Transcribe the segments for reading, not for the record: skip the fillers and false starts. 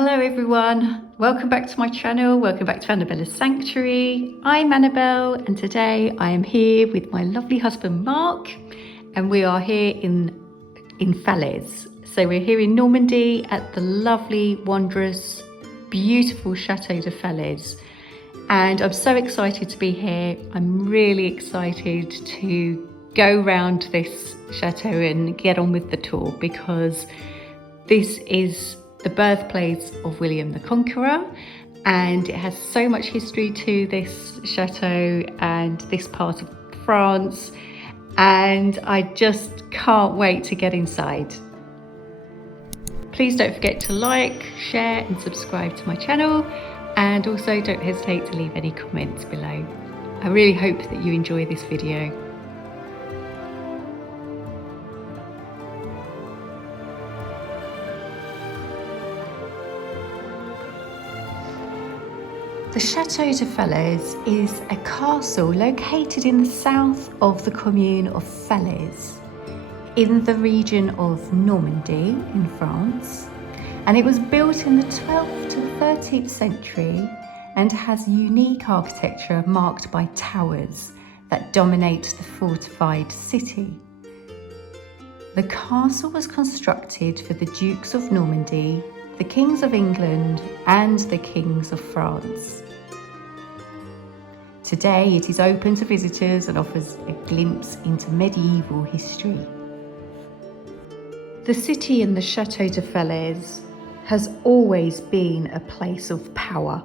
Hello everyone, welcome back to my channel, welcome back to Annabella's Sanctuary. I'm Annabelle and today I am here with my lovely husband Mark and we are here in Falaise. So we're here in Normandy at the lovely, wondrous, beautiful Chateau De Falaise. And I'm so excited to be here. I'm really excited to go round this chateau and get on with the tour because this is the birthplace of William the Conqueror, and it has so much history to this chateau and this part of France, and I just can't wait to get inside. Please don't forget to like, share and subscribe to my channel, and also don't hesitate to leave any comments below. I really hope that you enjoy this video. The Chateau de Falaise is a castle located in the south of the commune of Falaise, in the region of Normandy in France, and it was built in the 12th to 13th century and has unique architecture marked by towers that dominate the fortified city. The castle was constructed for the Dukes of Normandy, the Kings of England and the Kings of France. Today it is open to visitors and offers a glimpse into medieval history. The city in the Chateau de Falaise has always been a place of power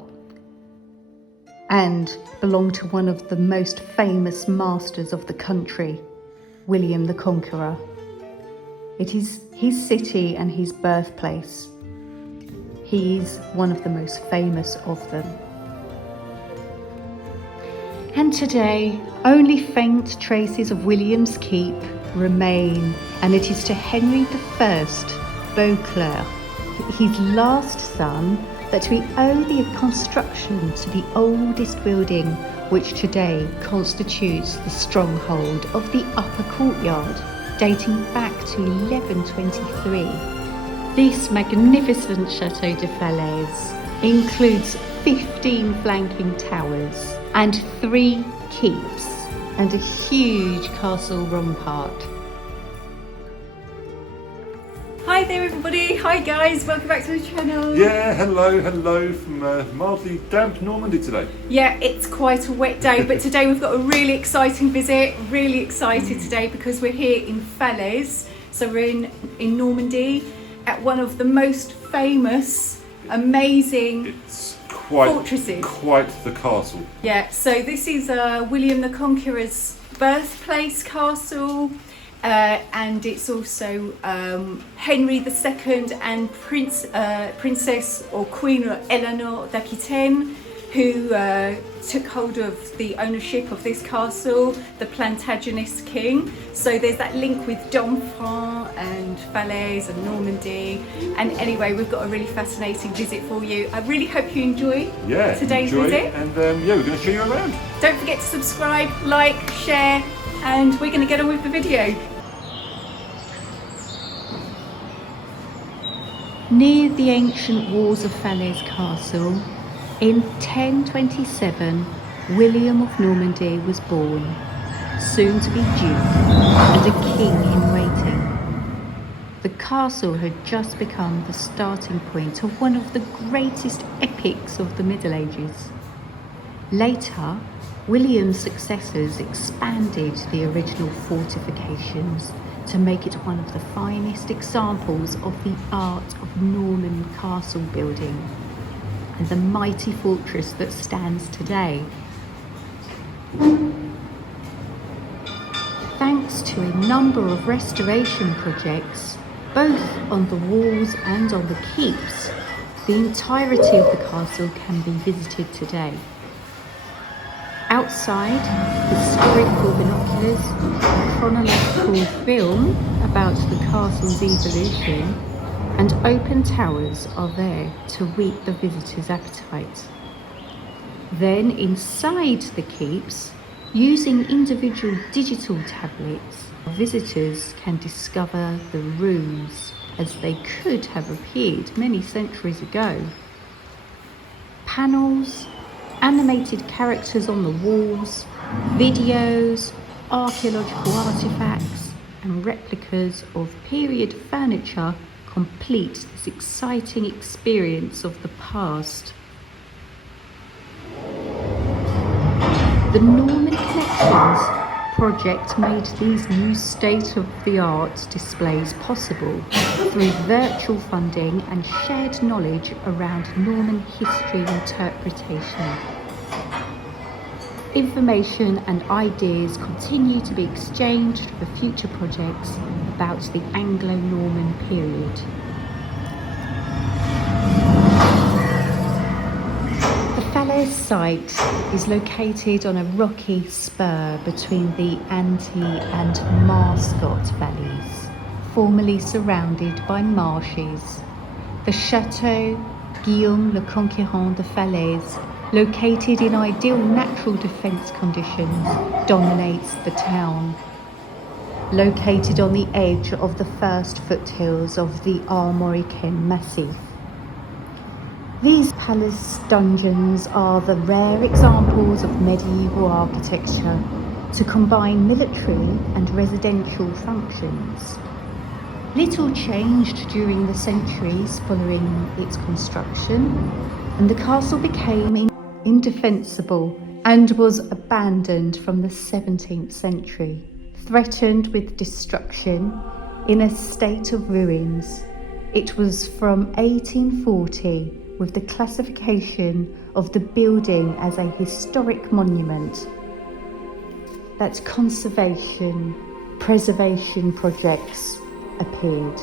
and belonged to one of the most famous masters of the country, William the Conqueror. It is his city and his birthplace. He is one of the most famous of them. And today, only faint traces of William's keep remain, and it is to Henry I Beauclerc, his last son, that we owe the construction to the oldest building which today constitutes the stronghold of the upper courtyard, dating back to 1123. This magnificent Chateau de Falaise includes 15 flanking towers and 3 keeps and a huge castle rampart. Hi there everybody, hi guys, welcome back to the channel. Yeah, hello from mildly damp Normandy today. Yeah, it's quite a wet day, but today we've got a really exciting visit. Really excited today because we're here in Falaise. So we're in Normandy at one of the most famous, amazing fortresses. Quite the castle. Yeah, so this is William the Conqueror's birthplace castle, and it's also Henry II and Princess or Queen Eleanor d'Aquitaine, who took hold of the ownership of this castle, the Plantagenet king. So there's that link with Domfront and Falaise and Normandy. And anyway, we've got a really fascinating visit for you. I really hope you enjoy today's visit. And yeah, we're going to show you around. Don't forget to subscribe, like, share, and we're going to get on with the video. Near the ancient walls of Falaise Castle, in 1027, William of Normandy was born, soon to be Duke and a king in waiting. The castle had just become the starting point of one of the greatest epics of the Middle Ages. Later, William's successors expanded the original fortifications to make it one of the finest examples of the art of Norman castle building and the mighty fortress that stands today. Thanks to a number of restoration projects, both on the walls and on the keeps, the entirety of the castle can be visited today. Outside, historical binoculars, a chronological film about the castle's evolution, and open towers are there to whet the visitor's appetite. Then inside the keeps, using individual digital tablets, visitors can discover the rooms as they could have appeared many centuries ago. Panels, animated characters on the walls, videos, archaeological artifacts and replicas of period furniture complete this exciting experience of the past. The Norman Connections project made these new state-of-the-art displays possible through virtual funding and shared knowledge around Norman history interpretation. Information and ideas continue to be exchanged for future projects about the Anglo-Norman period. The Falaise site is located on a rocky spur between the Anti and Marscot valleys, formerly surrounded by marshes. The Chateau Guillaume le Conqueror de Falaise, located in ideal natural defence conditions, dominates the town. Located on the edge of the first foothills of the Armoricaine Massif. These palace dungeons are the rare examples of medieval architecture to combine military and residential functions. Little changed during the centuries following its construction, and the castle became indefensible and was abandoned from the 17th century, threatened with destruction in a state of ruins. It was from 1840 with the classification of the building as a historic monument that preservation projects appeared.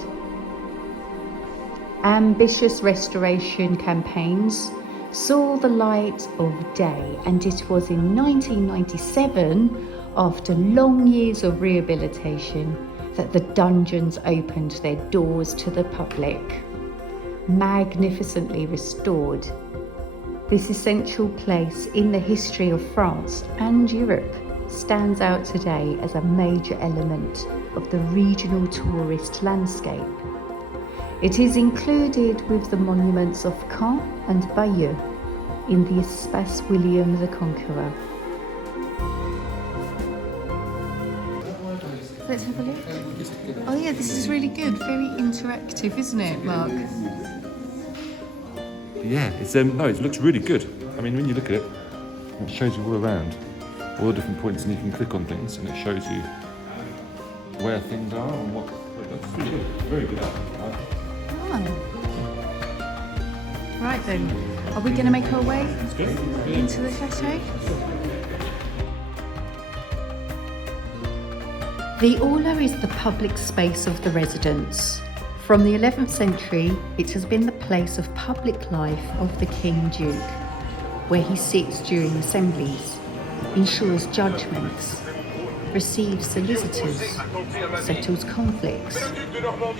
Ambitious restoration campaigns saw the light of day, and it was in 1997, after long years of rehabilitation, that the dungeons opened their doors to the public. Magnificently restored, this essential place in the history of France and Europe stands out today as a major element of the regional tourist landscape. It is included with the monuments of Caen and Bayeux in the Espace William the Conqueror. Let's have a look. Oh yeah, this is really good. Very interactive, isn't it, Mark? Yeah, it looks really good. I mean, when you look at it, it shows you all around, all the different points, and you can click on things, and it shows you where things are and what. That's really good. Very good. Right then, are we going to make our way into the chateau? The aula is the public space of the residence. From the 11th century, it has been the place of public life of the King Duke, where he sits during assemblies, ensures judgments, receives solicitors, settles conflicts.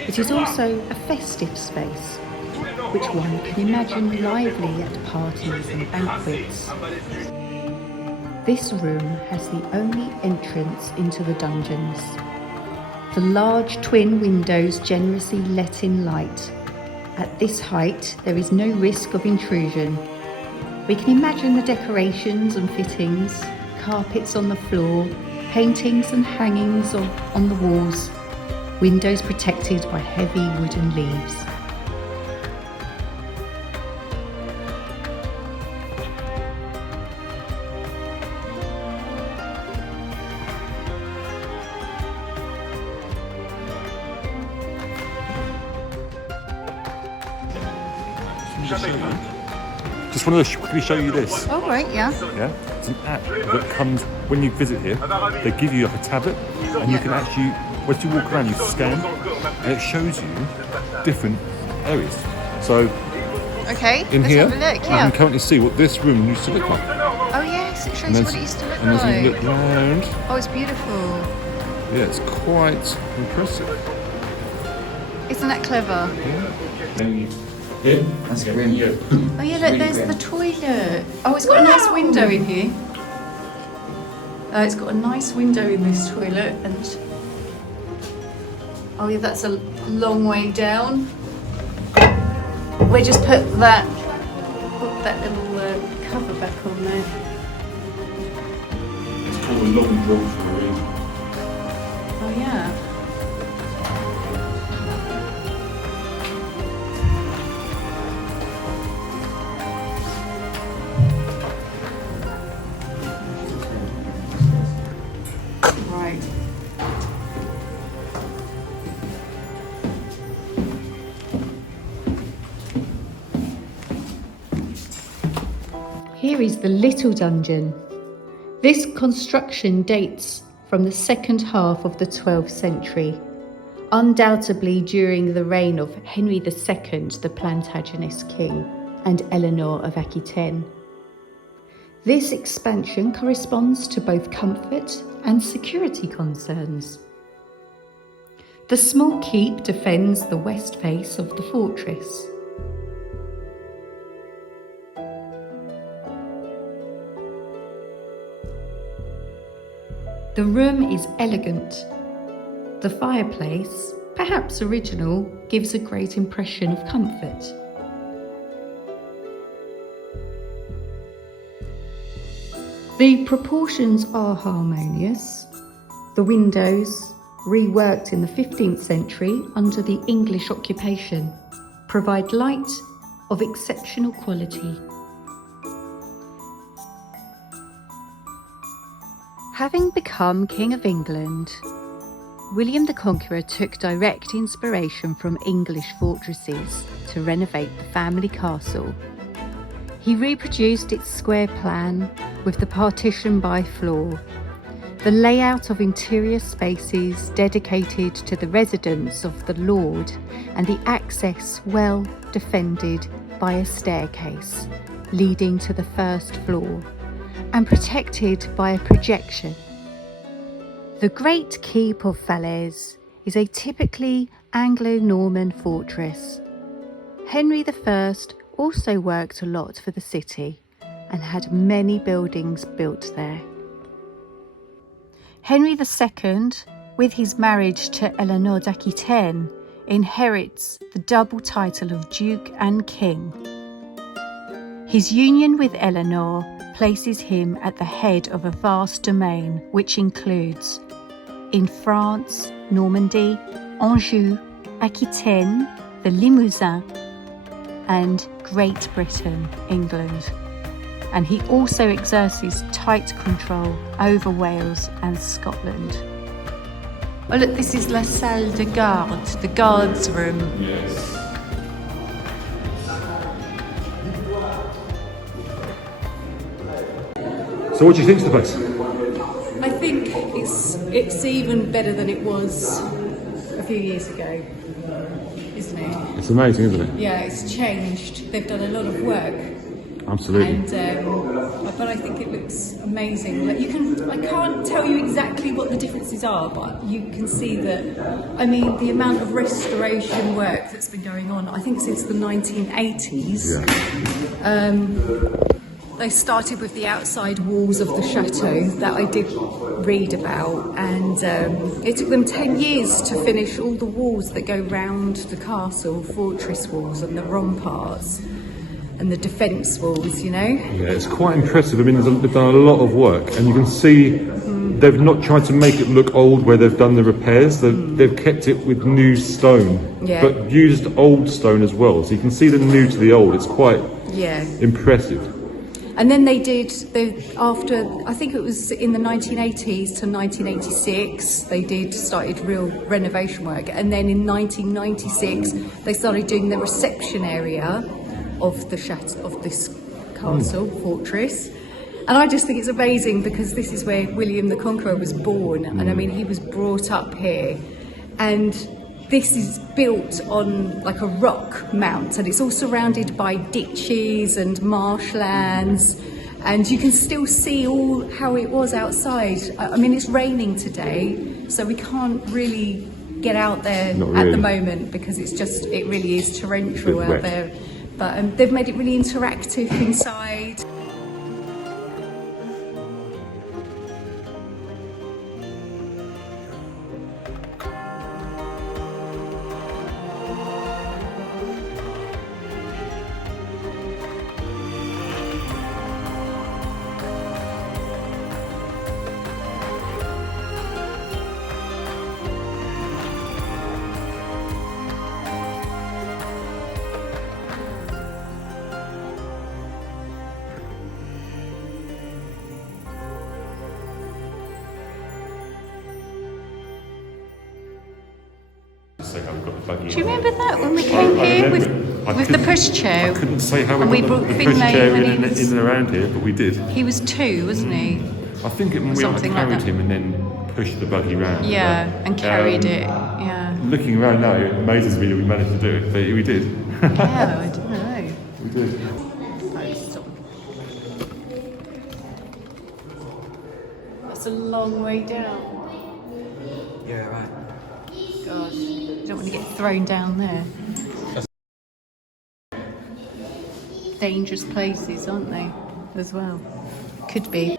It is also a festive space, which one can imagine lively at parties and banquets. This room has the only entrance into the dungeons. The large twin windows generously let in light. At this height, there is no risk of intrusion. We can imagine the decorations and fittings, carpets on the floor, paintings and hangings on the walls, windows protected by heavy wooden leaves. Just want to quickly show you this. Oh, right, yeah. Yeah, it's an app that comes when you visit here. They give you like a tablet, and you can actually, once you walk around, you scan, and it shows you different areas. So, okay, in let's here, have a look. you Yeah. can currently see what this room used to look like. Oh yes, it shows you what it used to look and like. as you look round, Oh, it's beautiful. yeah, it's quite impressive. Isn't that clever? Here, Oh yeah, look, there's the toilet. Oh, it's got a nice window in here. It's got a nice window in this toilet, and oh yeah, that's a long way down. We just put that little cover back on there. It's called a long drop for a reason. Oh yeah. Right. Here is the little dungeon. This construction dates from the second half of the 12th century, undoubtedly during the reign of Henry II, the Plantagenet king, and Eleanor of Aquitaine. This expansion corresponds to both comfort and security concerns. The small keep defends the west face of the fortress. The room is elegant. The fireplace, perhaps original, gives a great impression of comfort. The proportions are harmonious. The windows, reworked in the 15th century under the English occupation, provide light of exceptional quality. Having become King of England, William the Conqueror took direct inspiration from English fortresses to renovate the family castle. He reproduced its square plan with the partition by floor, the layout of interior spaces dedicated to the residence of the Lord, and the access well defended by a staircase leading to the first floor and protected by a projection. The Great Keep of Falaise is a typically Anglo-Norman fortress. Henry I also worked a lot for the city and had many buildings built there. Henry II, with his marriage to Eleanor d'Aquitaine, inherits the double title of Duke and King. His union with Eleanor places him at the head of a vast domain which includes, in France, Normandy, Anjou, Aquitaine, the Limousin, and Great Britain, England. And he also exerts tight control over Wales and Scotland. Oh look, this is la salle de garde, the guards room. Yes. So what do you think of the place? I think it's even better than it was a few years ago, isn't it? It's amazing, isn't it? Yeah, it's changed. They've done a lot of work. Absolutely. And but I think it looks amazing. Like I can't tell you exactly what the differences are, but you can see that. I mean, the amount of restoration work that's been going on, I think since the 1980s. Yeah. They started with the outside walls of the chateau that I did read about, and it took them 10 years to finish all the walls that go round the castle, fortress walls and the ramparts and the defence walls, you know? Yeah, it's quite impressive. I mean, they've done a lot of work, and you can see they've not tried to make it look old where they've done the repairs. They've kept it with new stone, but used old stone as well. So you can see the new to the old. It's quite impressive. And then after, I think it was in the 1980s to 1986, they started real renovation work. And then in 1996, they started doing the reception area of the chateau, of this castle, fortress. And I just think it's amazing because this is where William the Conqueror was born. And I mean, he was brought up here. And this is built on like a rock mount, and it's all surrounded by ditches and marshlands, and you can still see all how it was outside. I mean, it's raining today, so we can't really get out there at the moment because it really is torrential out there. But they've made it really interactive inside. we've got the buggy. Do you remember that when we came here with the pushchair? I couldn't say how we and we got brought the Finlay pushchair when in, he in was- and around here, but we did. He was 2, wasn't he? I think we something like carried that. him and then pushed the buggy round. Yeah, but, and carried it. Yeah. Looking around now, it amazes me that we managed to do it, but we did. Yeah, I don't know. We did. That's a long way down. Yeah, right. God, you don't want to get thrown down there. Dangerous places, aren't they? As well. Could be.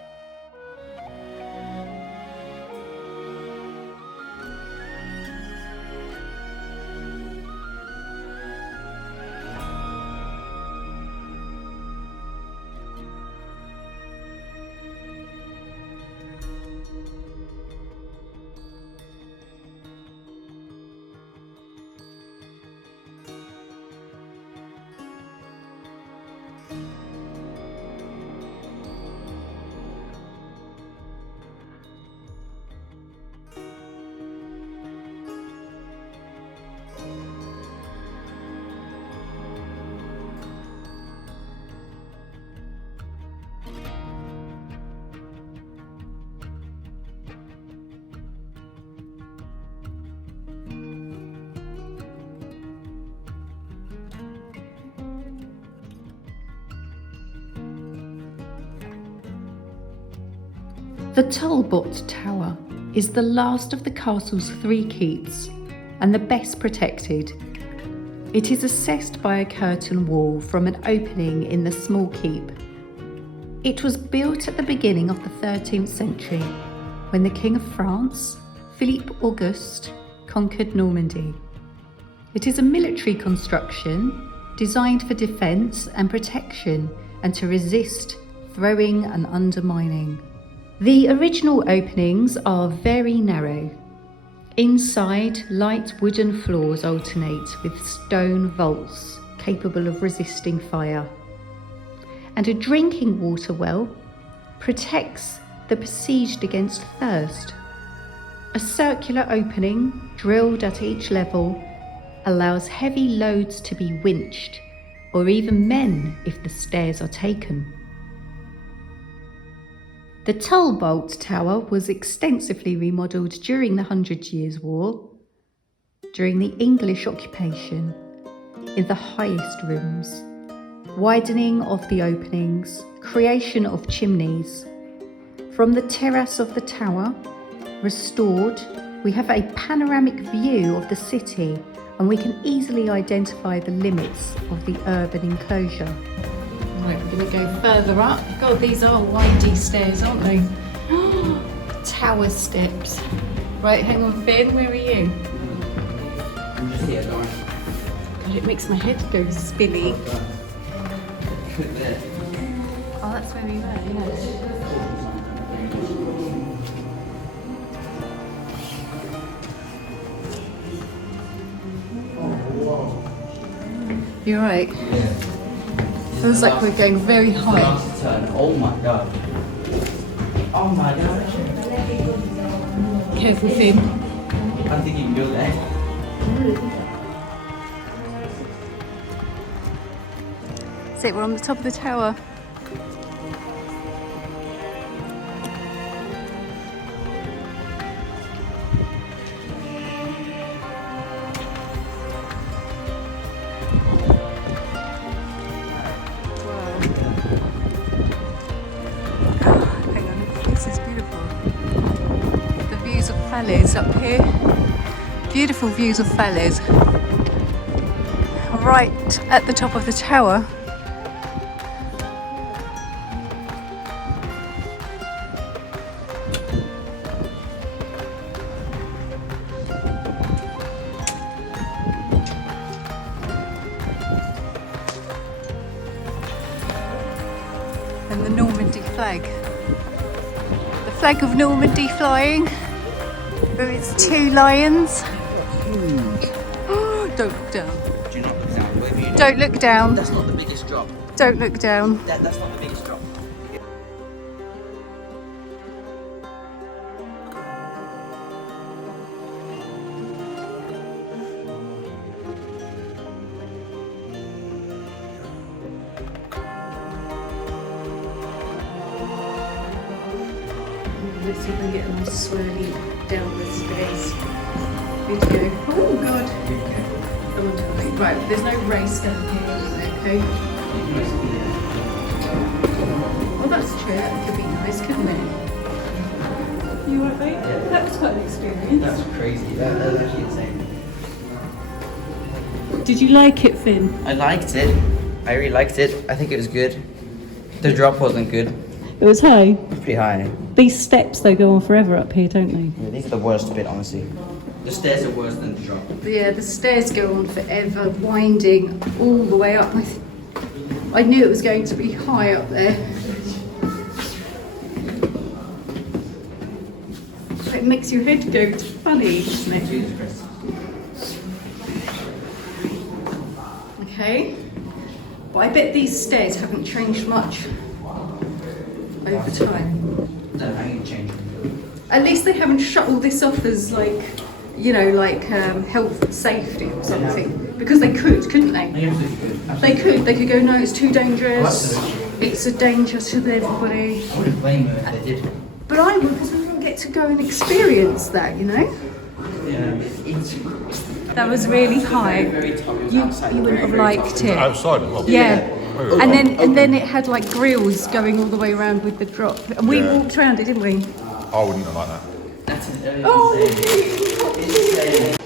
The Talbot Tower is the last of the castle's 3 keeps and the best protected. It is assessed by a curtain wall from an opening in the small keep. It was built at the beginning of the 13th century when the King of France, Philippe Auguste, conquered Normandy. It is a military construction designed for defence and protection and to resist throwing and undermining. The original openings are very narrow. Inside, light wooden floors alternate with stone vaults capable of resisting fire. And a drinking water well protects the besieged against thirst. A circular opening drilled at each level allows heavy loads to be winched, or even men if the stairs are taken. The Talbot Tower was extensively remodelled during the 100 Years' War, during the English occupation, in the highest rooms, widening of the openings, creation of chimneys. From the terrace of the tower, restored, we have a panoramic view of the city and we can easily identify the limits of the urban enclosure. Right, we're going to go further up. God, these are windy stairs, aren't they? Tower steps. Right, hang on, Ben, where are you? I'm just here, don't worry. God, it makes my head go spinny. There. Oh, that's where we were, yeah. You're right. Yeah. Feels like we're going very high. Last turn. Oh my god. Oh my god. Careful, Finn. I think you can do that. That's it, we're on the top of the tower. Falaise up here. Beautiful views of Falaise. Right at the top of the tower. And the Normandy flag. The flag of Normandy flying. With its 2 lions. Huge. Don't look down. Do not look down. Whatever you do. Don't look down. That's not the biggest drop. Don't look down. That's not the biggest drop. Let's see if I can get a nice swirly down the stairs video. Oh god! Come on, tell me. Right, there's no race down here, is there? Okay. Well, that's true. That could be nice, couldn't it? You alright, mate? That was quite an experience. That's crazy. That was actually insane. Did you like it, Finn? I liked it. I really liked it. I think it was good. The drop wasn't good. It was high. Pretty high. These steps, they go on forever up here, don't they? Yeah, these are the worst bit, honestly. The stairs are worse than the drop. Yeah, the stairs go on forever, winding all the way up. I knew it was going to be high up there. It makes your head go funny, doesn't it? Jesus Christ. Okay. But I bet these stairs haven't changed much over time. No, I need to change. At least they haven't shut all this off as like, you know, like health and safety or something. Because they could, couldn't they? They absolutely could. They could. They could go, no, it's too dangerous. Absolutely. It's a danger to everybody. I wouldn't blame them if they did. But I would, because we wouldn't get to go and experience that, you know? Yeah, it's That was really high. very top. You wouldn't have liked it. Outside as well. Yeah. And then it had like grills going all the way around with the drop. And we Yeah. walked around it, didn't we? I wouldn't have liked that. That's insane. Oh, It's insane.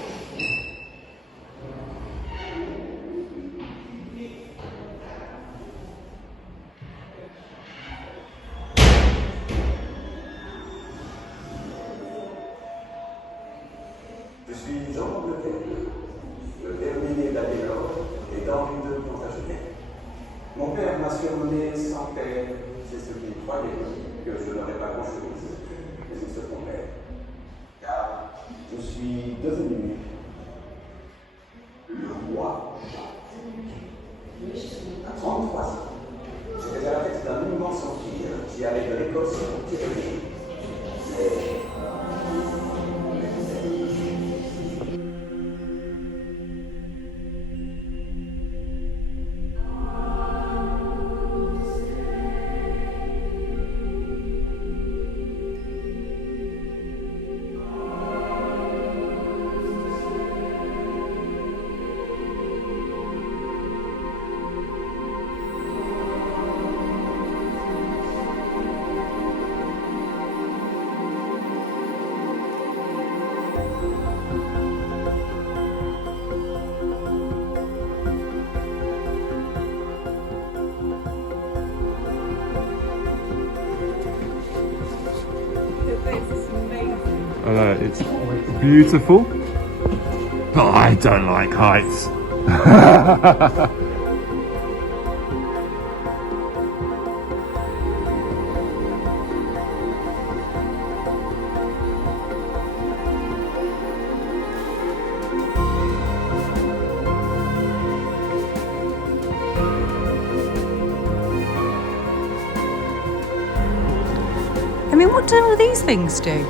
Je suis Jean Angleterre, le terminé d'Adélor et d'Henri II Plantagenet. Mon père m'a surnommé sans père, c'est ce qu'il croyait, que je n'aurais pas grand-chose, mais il se trompait. Car je suis devenu le roi Jacques. À 33 ans, j'étais à la tête d'un immense empire qui allait de l'Écosse aux Pyrénées. Mais I know, it's beautiful, but I don't like heights. I mean, what do all these things do?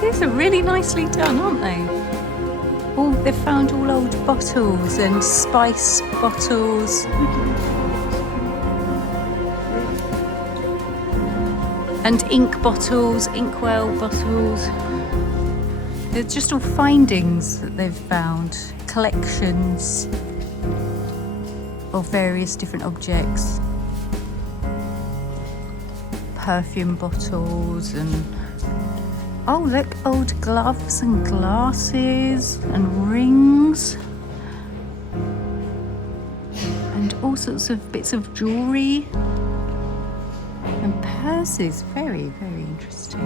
These are really nicely done, aren't they? Oh, they've found all old bottles and spice bottles. And ink bottles, inkwell bottles. They're just all findings that they've found. Collections of various different objects. Perfume bottles and... Oh, look, old gloves and glasses and rings. And all sorts of bits of jewellery. And purses. Very, very interesting.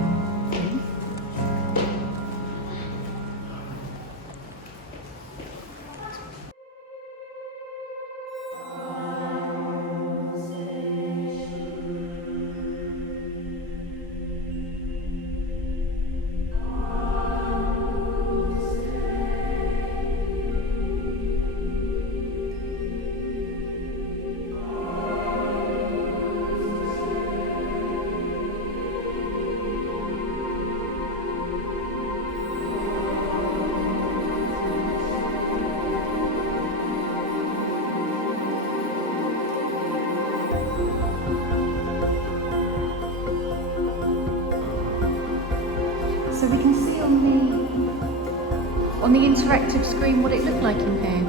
on the interactive screen what it looked like in here.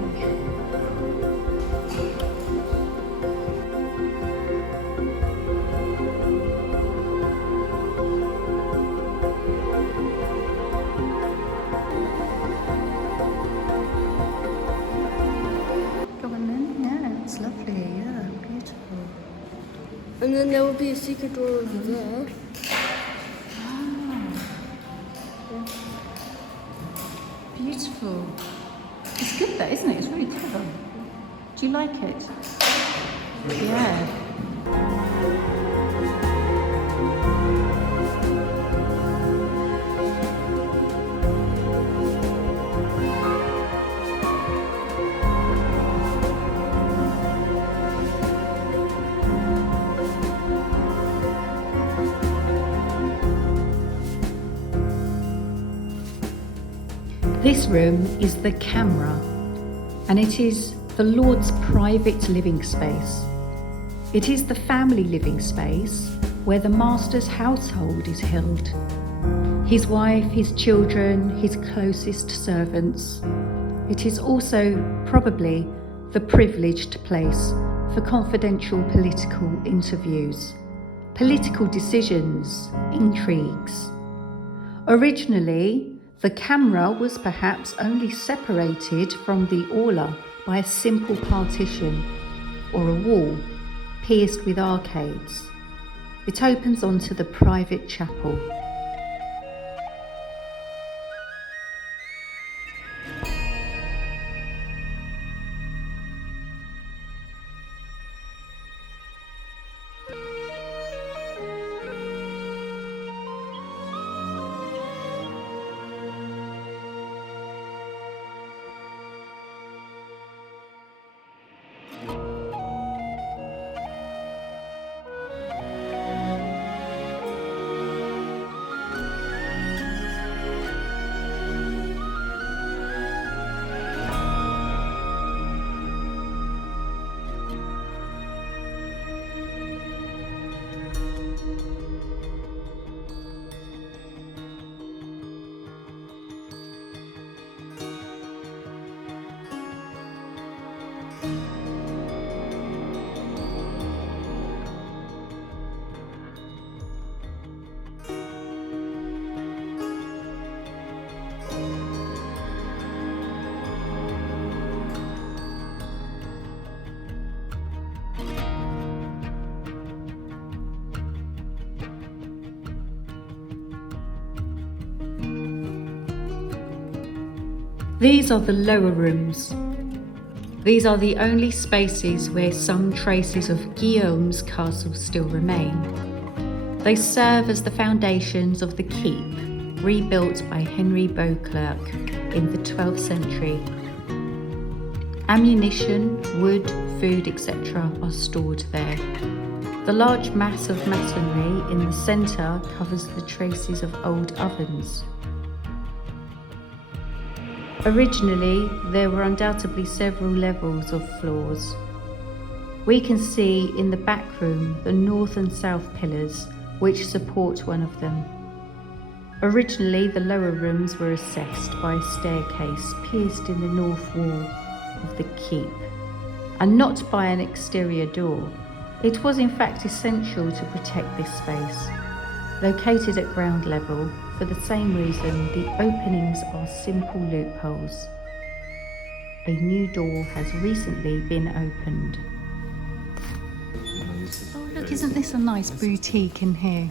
Go on then. Yeah, it's lovely. Yeah, beautiful. And then there will be a secret door over there. Beautiful. It's good though, isn't it? It's really clever. Do you like it? Yeah. This room is the camera, and it is the Lord's private living space. It is the family living space where the master's household is held. His wife, his children, his closest servants. It is also probably the privileged place for confidential political interviews, political decisions, intrigues. Originally, the camera was perhaps only separated from the aula by a simple partition or a wall pierced with arcades. It opens onto the private chapel. These are the lower rooms. These are the only spaces where some traces of Guillaume's castle still remain. They serve as the foundations of the keep, rebuilt by Henry Beauclerk in the 12th century. Ammunition, wood, food, etc. are stored there. The large mass of masonry in the centre covers the traces of old ovens. Originally, there were undoubtedly several levels of floors. We can see in the back room the north and south pillars which support one of them. Originally, the lower rooms were accessed by a staircase pierced in the north wall of the keep, and not by an exterior door. It was in fact essential to protect this space. Located at ground level, for the same reason, the openings are simple loopholes. A new door has recently been opened. Oh look, isn't this a nice boutique in here?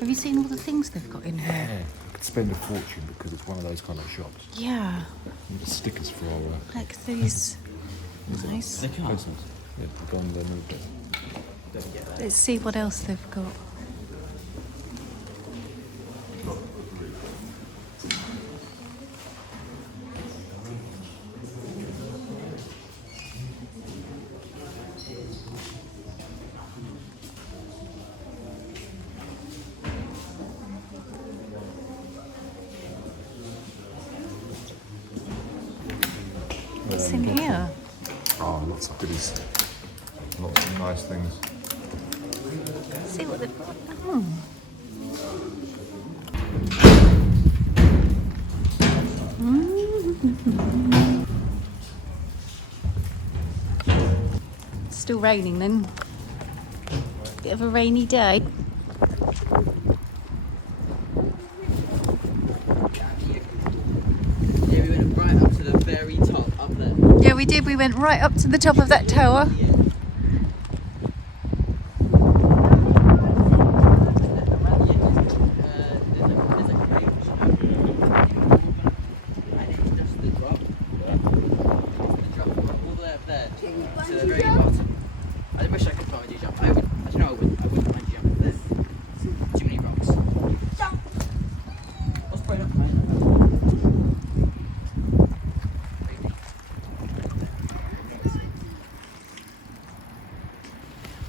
Have you seen all the things they've got in here? Yeah, I could spend a fortune because it's one of those kind of shops. Yeah, And the stickers for our like these. Nice. posters. Yeah, go on there, move it. Let's see what else they've got. What's in here? Oh, lots of goodies. Lots of nice things. See what they've got. Oh. Still raining then. Bit of a rainy day. Yeah, we went right up to the very top up there. Yeah, we did. We went right up to the top of that tower.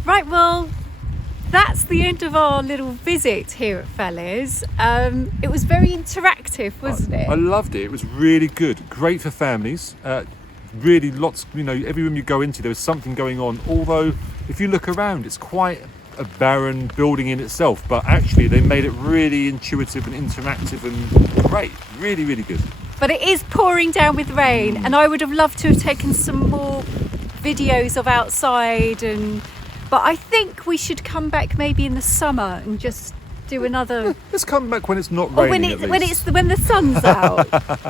Right, well, that's the end of our little visit here at Falaise. It was very interactive, wasn't it? I loved it. It was really good. Great for families. Really lots, you know, every room you go into, there was something going on. Although, if you look around, it's quite a barren building in itself. But actually, they made it really intuitive and interactive and great. Really, really good. But it is pouring down with rain, and I would have loved to have taken some more videos of outside but I think we should come back maybe in the summer and just do another. Let's come back when it's not raining. Or when the sun's out.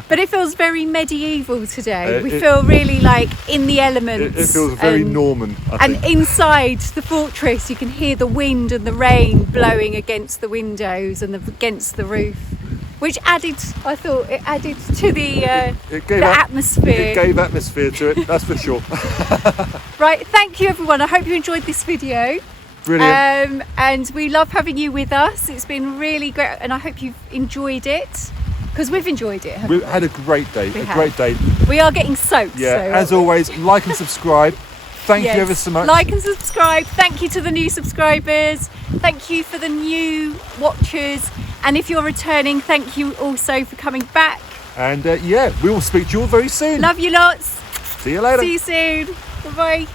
But it feels very medieval today. We it feel really like in the elements. It feels very Norman. And inside the fortress, you can hear the wind and the rain blowing against the windows and against the roof, which added, I thought, it added to the atmosphere. It gave atmosphere to it, that's for sure. Right, thank you everyone. I hope you enjoyed this video. Brilliant. And we love having you with us. It's been really great, and I hope you've enjoyed it, because we've enjoyed it. We've had a great day. Great day. We are getting soaked. Yeah, so. as always, like and subscribe. Thank you ever so much. Like and subscribe. Thank you to the new subscribers. Thank you for the new watchers. And if you're returning, thank you also for coming back. And yeah, we will speak to you all very soon. Love you lots. See you later. See you soon. Bye-bye.